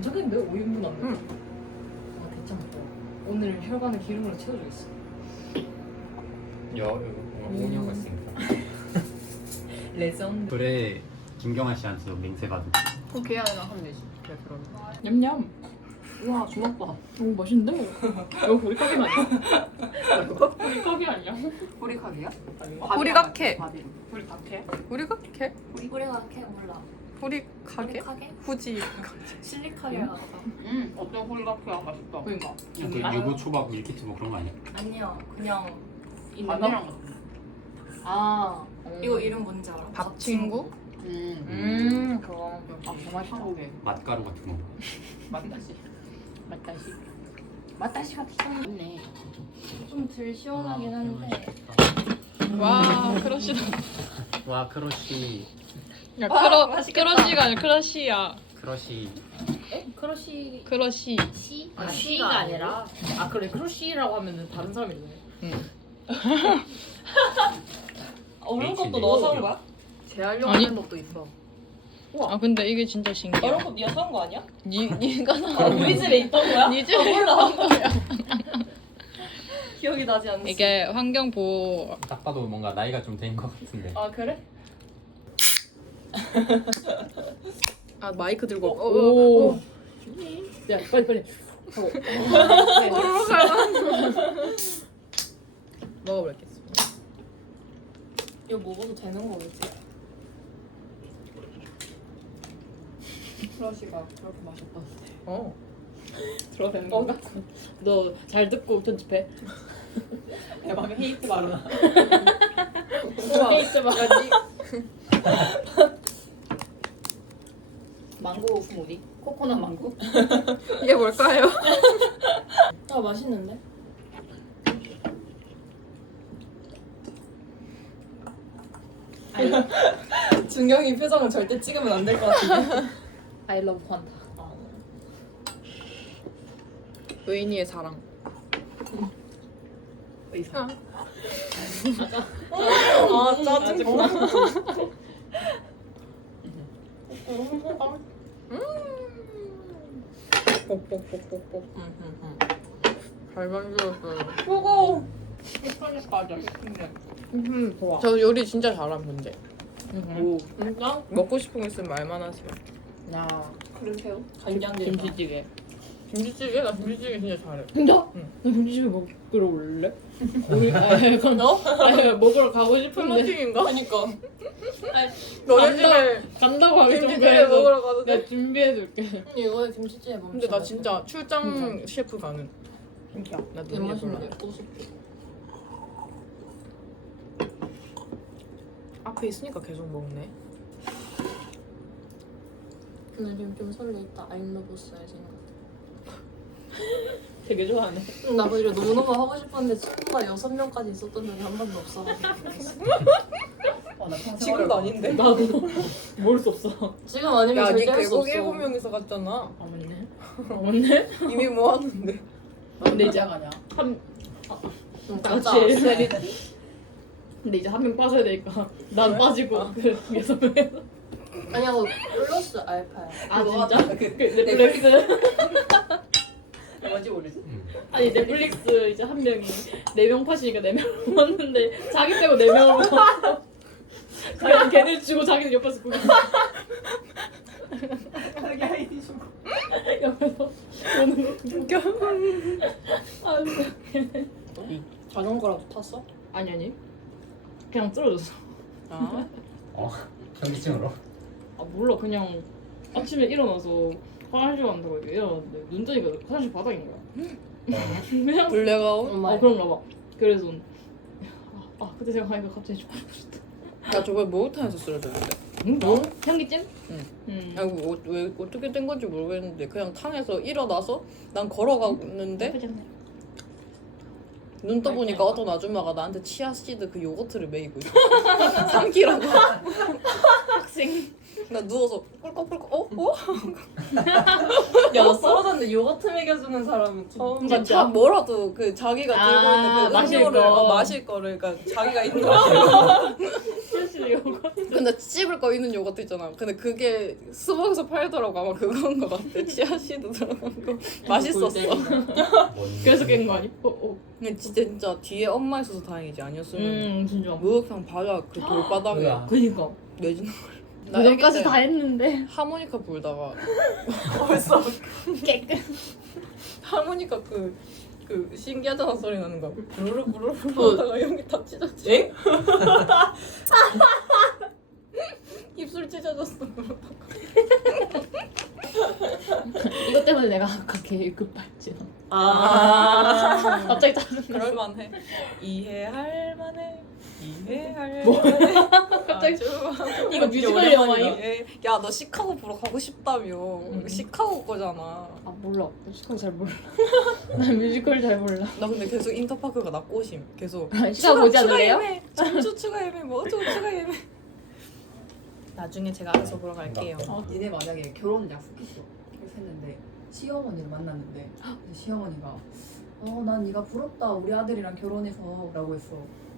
괜찮겠는데? 5인분 안 돼? 응. 아 괜찮다. 오늘 혈관을 기름으로 채워주겠어. 오냐고 했습니다. 레전드. 그래 김경아 씨한테도 맹세 받은. 그럼 걔랑이랑 하면 되지. 그래 그럼. 냠냠. 우와 주먹밥. 너무 맛있는데? 이거 보리카게 아니야? 보리카게 아니야? 보리카게야? 아닌가? 보리각해. 보리카게? 보리각해? 보리카게 몰라. 보리카게? 보리카게? 후지. 실리카게 응? 같다. 어떤 보리각해야 맛있다. 그러니까. 그 유부 초밥 밀키트 뭐 그런 거 아니야? 아니요, 그냥 있는 바나랑 거. 같은. 아, 이거 이름 뭔지 알아? 밥친구? 그거. 아 정말 한국에 맛가루 같은 거. 맛다시. 맛다시 같은 있네. 좀 덜 시원하긴 한데. 와 크러쉬다. 와 크러쉬 야 맛있겠다. 크러쉬가 아니라 크러쉬야. 크러쉬. 에? 크러쉬 크러쉬. 씨? 아 C가 아니라. 아 그래 크러쉬라고 하면은 다른 사람이 되네. 어른 것도 H인데. 넣어서 한 거야? 재활용 아니. 하는 법도 있어. 아 근데 이게 진짜 신기해. 어른 것 네가 사온 거 아니야? 니가 나. 우리 집에 있던 거야? 니 집에 몰라. 기억이 나지 않지? 이게 환경 보호. 딱 봐도 뭔가 나이가 좀 된 것 같은데. 아 그래? 아 마이크 들고. 오. 야 빨리. 하고. 먹어보겠습니다. 이거 먹어도 되는 거겠지? 크러쉬가 그렇게 맛있다는데. 들어도 되는 건가? 너 잘 듣고 편집해. 내 맘에 헤이트 말아. 페이스 바가지. 망고 스무디? 코코넛 망고? 이게 뭘까요? 아 맛있는데? 준경이 표정은 절대 찍으면 안 될 것 같은데. I love 환타. 의인이의 사랑. 의사. 아 짜증나. 뽁뽁뽁뽁뽁. 잘 만들었어요. 보고. 좋아. 저 요리 진짜 잘하는데. 오. 진짜? 먹고 싶은 거 있으면 말만 하세요. 야. 그렇게요? 간장게. 김치찌개. 김치찌개? 나 김치찌개 진짜 잘해. 진짜? 응. 나 김치찌개 먹으러 올래? 우리 그럼 너? 아니 먹으러 가고 싶은데 플러팅인가? 그니까. 너네 집에 간다고 하기 좀 김치찌개 그래서 먹으러 가도 돼? 내가 준비해줄게. 이거에 김치찌개 먹으면 근데 나 진짜 출장 셰프 가는. 진짜. 나 개 눈이 맛있는데 몰라. 고소해. 앞에 있으니까 계속 먹네. 근데 지금 좀 설레있다. 아임러버스의 생각. 되게 좋아하네. 나도 이거 너무너무 하고 싶었는데 친구가 6명까지 있었던 적이 한 번도 없어가지고. 지금도 아닌데? 나도 모를 수 없어. 지금 아니면 야, 니 절대 할 수 계곡 없어. 7명이서 갔잖아. 아 맞네. 아 맞네. 이미 뭐 하는데? 근데 이제 가냐? 좀 같이 가짜. 해. 근데 이제 한 명 빠져야 되니까 난 빠지고 그 6명에서. 아니야, 그거 플러스 알파야. 아 진짜? 그 넷플릭스. 뭔지 모르지? 아니 넷플릭스 이제 한 명이 4명 파시니까 4명 모았는데 자기 빼고 4명을 모았어. 자기는 걔들 주고 자기는 옆에서 보고 있어. 자기 아이디 주고. 옆에서 보는 거 웃겨. 아 웃겨. 자전거라도 탔어? 아니 그냥 쓰러졌어. 아? 현기증으로. 아 몰라 그냥 아침에 일어나서 화장실 간다고 이렇게 일어났는데 눈 뜨니까 화장실 바닥인 거야. 그냥 블랙아웃? 그런가 봐. 그래서 그때 생각하니까 갑자기 죽고 싶다. 나 저번에 목욕탕에서 쓰러졌는데. 응? 뭐? 현기증? 야, 이거 왜 어떻게 된 건지 모르겠는데 그냥 탕에서 일어나서 난 걸어가는데 나쁘지 않네. 눈 떠보니까 어떤 아줌마가 나한테 치아씨드 그 요거트를 먹이고 있어. 삼키라고. 학생. 나 누워서 꿀꺽꿀꺽 야, 너 쓰러졌는데 요거트 먹여주는 사람은 처음 진짜? 자, 뭐라도 그 자기가 들고 있는 그 마실 음료를 거. 마실 거를 그러니까 자기가 있는 거 실실 요거트. 근데 씹을 거 있는 요거트 있잖아. 근데 그게 스벅에서 팔더라고. 아마 그건 거 같아. 치아씨드 들어간 거. 맛있었어. 그래서 깬 거 아니? 근데 진짜 뒤에 엄마 있어서 다행이지. 아니었으면 진짜. 목욕탕 바다 그 돌바닥에 뭐야. 그니까. 내지는 나 그전까지 애기 때 다 했는데. 하모니카 불다가 벌써 깨끗. 하모니카 그 신기하잖아 소리 나는 거. 부르르 부르르 부르다가 여기 다 찢어지. 엥? 입술 찢어졌어. 이것 때문에 내가 아까 개 급발진. 아 갑자기 짜증나. 그럴만해. 이해할 만해. 이해할 뭐? 만해. 갑자기 아주 이거 뮤지컬 영화임? 야너 시카고 보러 가고 싶다며. 시카고 거잖아. 아 몰라. 뮤지컬 잘 몰라. 난 뮤지컬 잘 몰라. 나 근데 계속 인터파크가 나 꼬심. 계속. 시간 보지 않을래요? 예매. 전주 추가 예매. 뭐 어쩌고 추가 예매. 나중에 제가 알아서 보러 갈게요. 니네 만약에 결혼 약속했어. 그래서 했는데 시어머니를 만났는데 시어머니가 난 네가 부럽다 우리 아들이랑 결혼해서 라고 했어.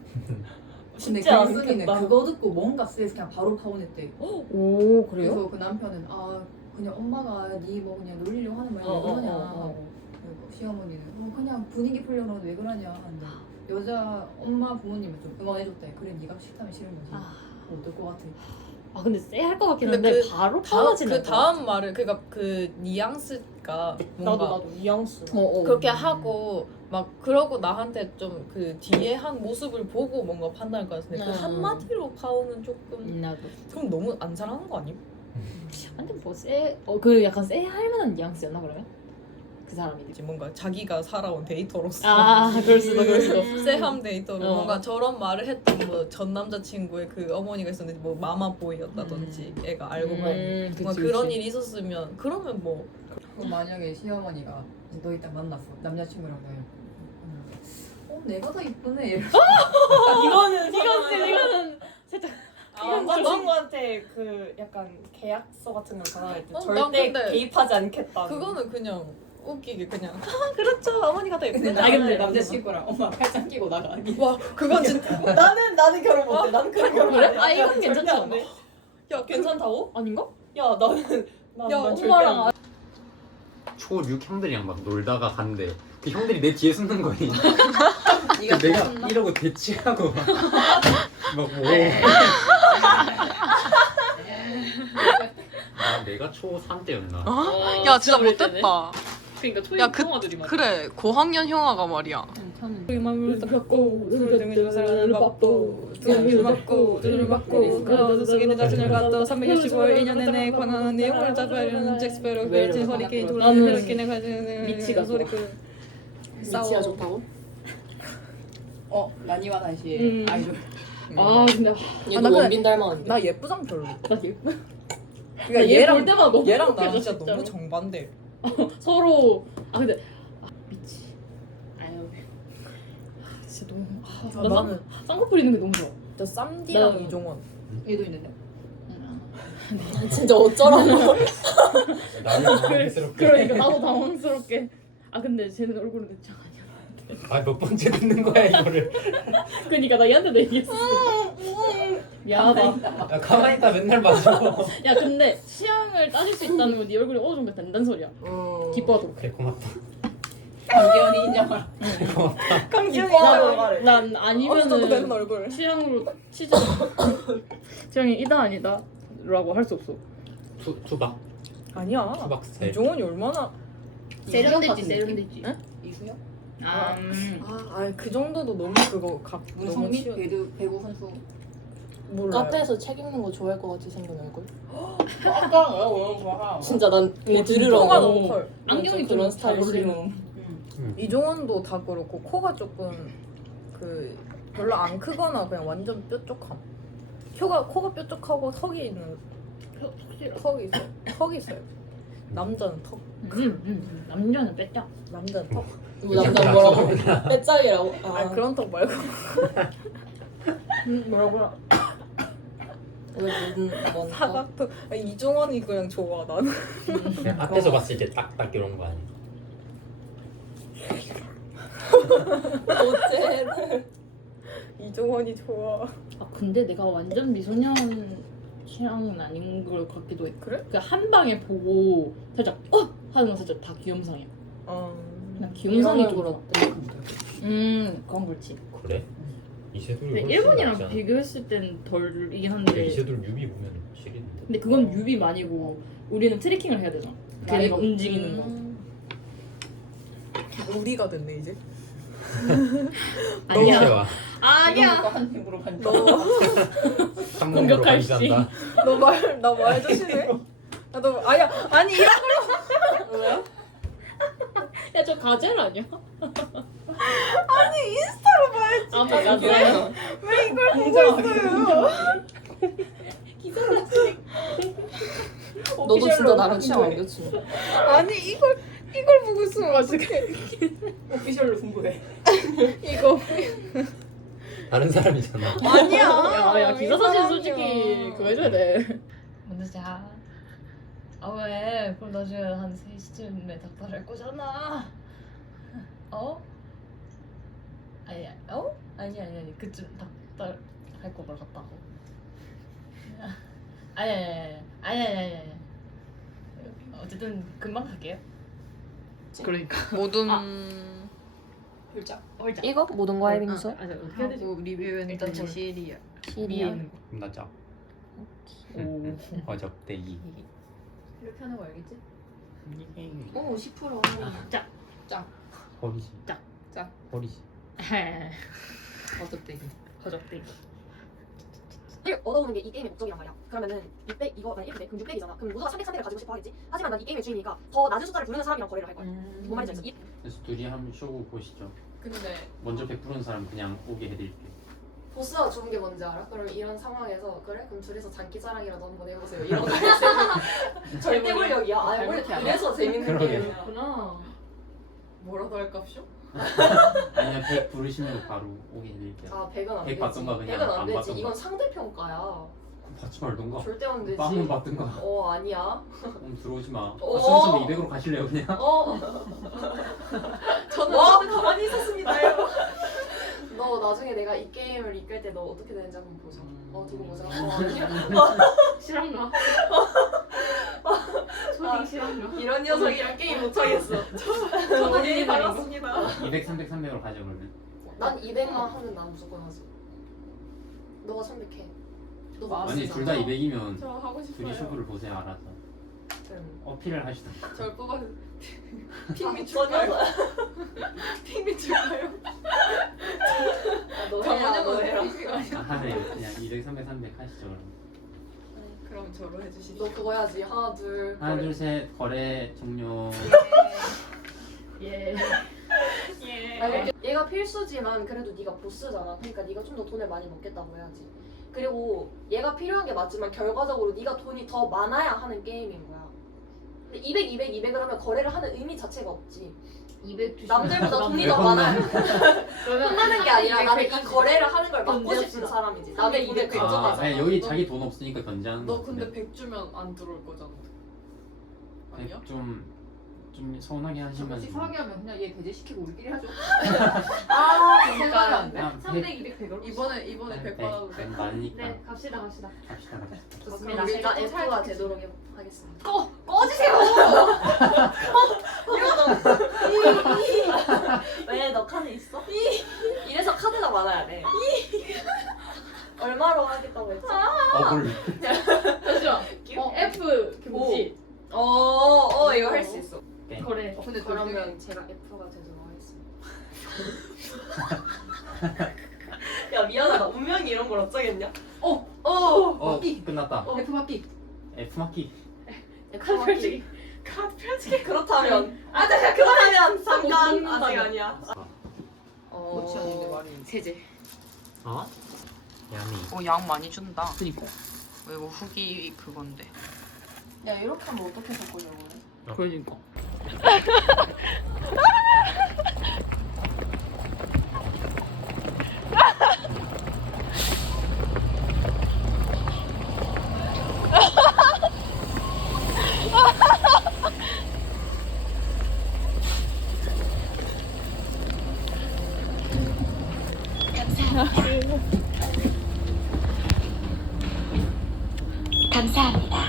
근데 쉽지 그 승이는 않겠다. 그거 듣고 뭔가 스트레스 그냥 바로 파혼했대. 오 그래서 그 남편은 그냥 엄마가 네 뭐 그냥 놀리려고 하는 말이야 왜 그러냐. 그리고 시어머니는 그냥 분위기 풀려고 하는데 왜 그러냐 하는데 여자 엄마 부모님은 좀 응원해줬대. 그래 네가 싫다면 싫은 거지. 어떨 것 같아? 아 근데 쎄할 것 같긴 근데 한데 바로 파워지는 그 다음 말을 그러니까 그 뉘앙스가 뭔가 나도 뉘앙스. 그렇게 하고 막 그러고 나한테 좀 그 뒤에 한 모습을 보고 뭔가 판단할 것 같은데 그 한마디로 파오는 조금 나도. 그럼 너무 안 사랑하는 거 아님? 근데 그 약간 쎄할 만한 뉘앙스였나 그러면? 그 사람이. 이제 뭔가 자기가 살아온 데이터로서 그럴 수도 그럴 수도. 쎄함 데이터로 어. 뭔가 저런 말을 했던 뭐 전 남자친구의 그 어머니가 있었는데 뭐 마마보이였다든지 애가 알고 보니 그치, 뭔가 그치. 그런 일이 있었으면 그러면 뭐 그럼 만약에 시어머니가 이제 너희 딱 만났어 남자친구랑 내가 더 이쁘네 이러면서 이거는 이거는 살짝. 남자친구한테 그 약간 계약서 같은 거 전화할 때 난 절대 근데 개입하지 않겠다. 그거는 그냥 웃기게 그냥 그렇죠 어머니가 더 예쁘다. 근데 남자친구랑 엄마 팔짱 끼고 나가기. 와 그건 진짜 나는 결혼 못해. 나는 그런 결혼 그래? 안 해. 아, 이건 절대 괜찮지 안 않아? 해. 야 괜찮다고? 아닌가? 야 나는 난 야, 절대 엄마랑 안 돼. 초6 형들이랑 막 놀다가 갔는데 그 형들이 내 뒤에 숨는 거니. 네가 내가 쳤나? 이러고 대치하고 막 뭐. 내가 초3 때였나? 야 진짜 그랬대네. 못됐다. 그러니까 초이 야, 그- 형아들이 막. 그래 고학년 형아가 말이야. 마음을 닦고 등을 사랑하는 밥도 등을 맞고 등을 맞고 그러다 속에는 자신을 갖다 365일 1년 내내 관한 내용을 잡아내는 잭스페로 펼친 허리케인 돌아는 나는 허리케인을 가지는 미치가 좋아. 미치가 좋다고? 나니와 다시의 아이돌. 근데 얘도 나 근데- 원빈 닮았는데. 나 예쁘장 별로. 나 예뻐. 그러니까 얘 볼 때마다 너무 얘랑 나 웃겨져, 진짜 진짜로. 너무 정반대. 서로 근데 미치. 아유. 진짜 너무. 나 나는 쌍꺼풀 있는 게 너무 좋아. 저 쌈디랑 나는- 이종원. 얘도 있는데. 진짜 어쩌라고. 나는 당황스럽게. 그러니까 나도 당황스럽게. 근데 쟤는 얼굴은 내 짱 아니야. 몇 번째 듣는 거야 이거를. 그러니까 나 얘한테도 얘기했어. 미안하다. 야, 가만히 있다 맨날 맞아. 야 근데 취향을 따질 수 있다는 건 네 얼굴이 어느 정도 된다는 소리야. 기뻐하도록. 그래 고맙다. 강기현이 인정하라. 강기현이 난 어느 정도 되는 아니면은 얼굴. 취향으로 치즈. 취향이 이다 아니다라고 할 수 없어. 투박. 아니야. 투박스타일. 이종원이 얼마나 세련되지 세련되지. 응? 이수영? 그 정도도 너무 그거 너무 문성민? 치워. 배구 선수. 몰라. 카페에서 책 읽는 거 좋아할 것 같이 생긴 얼굴. 아까 왜 오늘 좋아? 진짜 난 이거 들으러 코가 어. 너무 컬. 안경이 그런 좀 스타일 잘 어울리는. 싫어. 이종원도 다 그렇고 코가 조금 그 별로 안 크거나 그냥 완전 뾰족함. 코가 뾰족하고 턱이 있는 턱이 있어요. 턱이 있어요. 남자는 턱. 남자는 뺐자. 남자는 턱. 남자 뭐라고? 빼짝이라고? 아니 그런 턱 말고. 뭐라고요? 왜 뭔 사각턱. 아니, 이종원이 그냥 좋아 나는. 그냥 앞에서 봤을 때 딱딱 이런 거 아니야? 어째 이종원이 좋아. 아 근데 내가 완전 미소년 취향은 아닌 걸 같기도 해. 그래? 그 한 방에 보고 살짝 하는 건 살짝 다 귀염상이야. 나 귀염상이 이런 좀 걸 어때? 그건 그렇지. 그래? 이세돌이 근데 훨씬 일본이랑 낫지 않아? 비교했을 땐 덜이긴 근데 한데. 이세돌 뮤비 보면 실인데. 근데 그건 뮤비 많이고 우리는 트래킹을 해야 되잖아. 걔네가 움직이는 거. 우리가 됐네 이제. 아니야. 와 아니야. 한 입으로 간 상공으로 공격할 시. 간다. 너말 조심해. 나도 아야 아니 이런 야 저 가젤 아니야? 아니 인스타로 봐야지. 아 맞았어요. 왜 이걸 보고 있어요? 너도 진짜 나랑 취향 안 겹치네. 아니 이걸 보고 있으면 어떡해. 오피셜로 궁금해. 이거 다른 사람이잖아. 아니야. 야 기사 사진 이 솔직히 사람이야. 그거 해줘야 돼. 먼저 자. 아 왜? 그럼 나중에 한 3시쯤에 닥달할 거잖아. 어? 아니 그쯤 닥달할 거 같다고. 아니. 어쨌든 금방 갈게요. 그러니까. 모든 불짝. 이거 모든 과일 빙수? 아니 어떻게 해야 되지? 리뷰는 일단 제 시리얼. 시리얼. 있는 거. 나 짜. 오. 어적대기. 이렇게 하는 거 알겠지? 오 10% 허리시. 짜. 허리시. 어떻대? 허접대기. 얻어오는 게 이 게임의 목적이란 말이야. 그러면은 600 이거 만약 1대 그럼 600이잖아. 그럼 모두가 300, 300을 가지고 싶어 하겠지. 하지만 난 이 게임의 주인이니까 더 낮은 숫자를 부르는 사람이랑 거래를 할 거야. 뭔 말인지 알겠어? 그래서 둘이 한번 쇼 보시죠. 근데 먼저 100 부른 사람 그냥 오게 해드릴게. 보스가 좋은 게 뭔지 알아? 그럼 이런 상황에서 그래? 그럼 둘이서 장기자랑이라도 한번 해보세요. 이런 거 절대골력이야. 아 원래 그래서 재밌는 그러게. 게임이야. 그렇구나. 뭐라도 할까 쇼? 아니면 100 부르시면 바로 오게 해드릴게요. 아 100은 안 100 되지. 받던가 그냥 100은 안 안 되지. 받던가. 이건 상대평가야. 받지 말던가. 절대 안 되지. 빵은 받던가. 아니야. 들어오지 마. 어. 순수인데 200으로 가실래요 그냥? 저는 가만히 있었습니다요. 너 나중에 내가 이 게임을 이끌 때 너 어떻게 되는지 한번 보자. 두고 보자. 아니야. 실한가? 초딩 실한가? 이런 녀석이랑 게임 못하겠어. 저는 이미 받았습니다. 200, 300, 300으로 가죠 그러면. 난 200만 하면 난 무조건 하지. 너가 300해. 너 아니 둘 다 200이면 저 하고 둘이 싶어요. 쇼부를 보세요 알아서. 어필을 하시던가. 절 뽑아. 핑미 줄까요? 핑미 줄까요? 너 해라 너 해라. 하네 그냥 200, 300, 300 하시죠 그럼. 그럼 저로 해주시죠. 너 그거 해야지. 하나 둘. 하나 둘 셋 거래 종료. 예. 얘가 필수지만 그래도 네가 보스잖아. 그러니까 네가 좀 더 돈을 많이 먹겠다고 해야지. 그리고 얘가 필요한 게 맞지만 결과적으로 네가 돈이 더 많아야 하는 게임인 거야. 근데 200, 200, 200을 하면 거래를 하는 의미 자체가 없지. 200 남들보다 돈이 왜 더 많아요. 그러면 혼나는 게 아니라 나는 이 200 거래를 하는 걸 막고 견제합시다. 싶은 사람이지. 남의 돈을 200 아, 가져가잖아. 아니, 여기 자기 돈 없으니까 견제하는 거. 너 근데 100 주면 안 들어올 거잖아. 아니야? 좀 서운하게 하시면. 식사하게 하면 그냥 얘 배제시키고 우리끼리 하죠. 생각이 안 돼. 300, 200, 100을 이번에 100 받아도 돼? 많으니까. 네 갑시다. 갑시다. 좋습니다. 우리 제가 조금 F가 살짝 되도록 하겠습니다. 꺼지세요! 왜 너 카드 있어? 이래서 카드가 많아야 돼. 얼마로 하겠다고 했지? 어불. 잠시만. F 그 뭐지? 이거 할 수 있어. 거래. 근데 그러면 제가 F가 되도록 하겠습니다. 야 미안하다. 운명이 이런 걸 어쩌겠냐? 끝났다. F 맞기. F 마키. 카드 펼치기. 그렇다면 그렇다면 잠깐 못 아직 아니야. 그렇지 않은데 말이. 세제. 어? 야미. 양 많이 준다. 그니까. 이거 후기 그건데. 야 이렇게 하면 어떻게 바꾸려고 그래? 그러니까. 감사합니다.